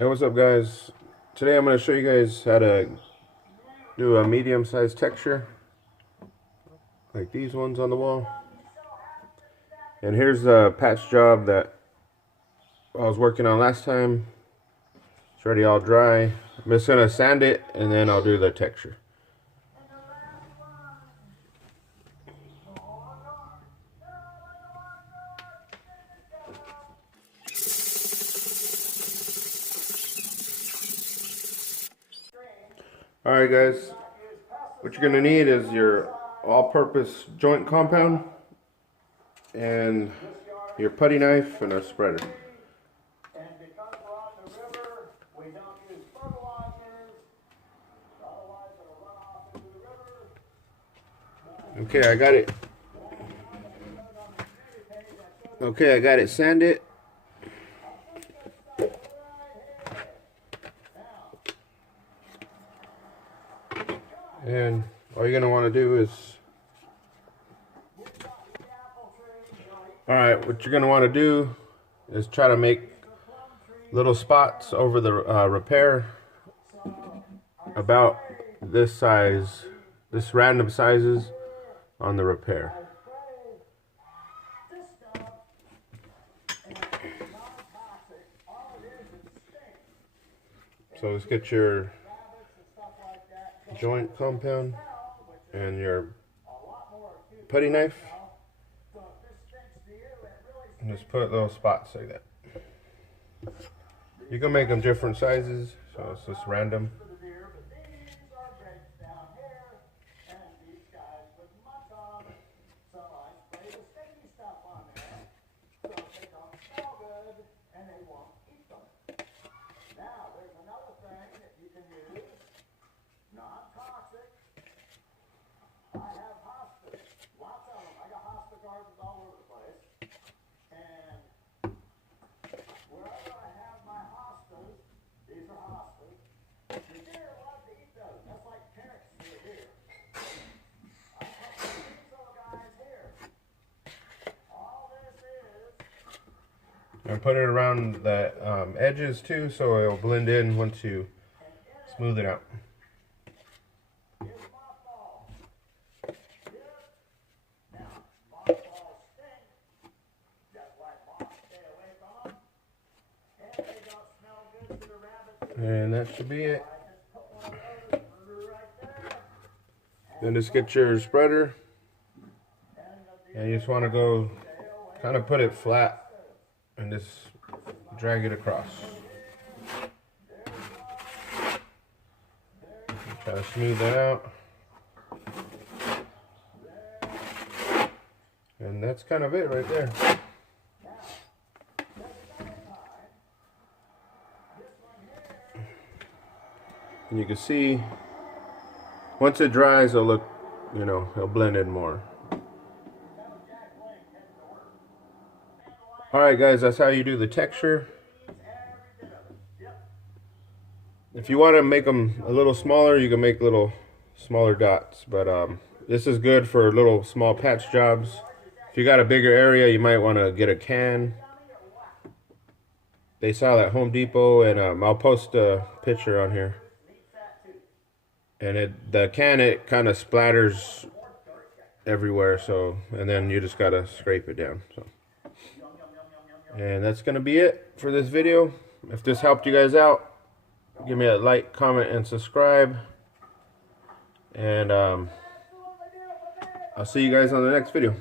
Hey, what's up, guys? Today I'm going to show you guys how to do a medium-sized texture like these ones on the wall. And here's the patch job that I was working on last time. It's already all dry. I'm just going to sand it and then I'll do the texture. Alright guys, what you're going to need is your all-purpose joint compound and your putty knife and a spreader. Okay, I got it. Okay, I got it sanded. And all you're gonna want to do is, what you're gonna want to do is try to make little spots over the repair about this size, this random sizes on the repair. So let's get your joint compound and your putty knife and just put little spots like that. You can make them different sizes, so it's just random. And put it around the edges too, so it'll blend in once you smooth it out. And that should be it. Then just get your spreader, and you just want to go kind of put it flat and just drag it across. Try to smooth that out. And that's kind of it right there. And you can see, once it dries, it'll look, it'll blend in more. Alright guys, that's how you do the texture. If you want to make them a little smaller, you can make little smaller dots. But this is good for little small patch jobs. If you got a bigger area, you might want to get a can. They sell at Home Depot, and I'll post a picture on here. And the can, it kind of splatters everywhere, and then you just gotta scrape it down. And that's gonna be it for this video. If this helped you guys out, give me a like, comment, and subscribe. And I'll see you guys on the next video.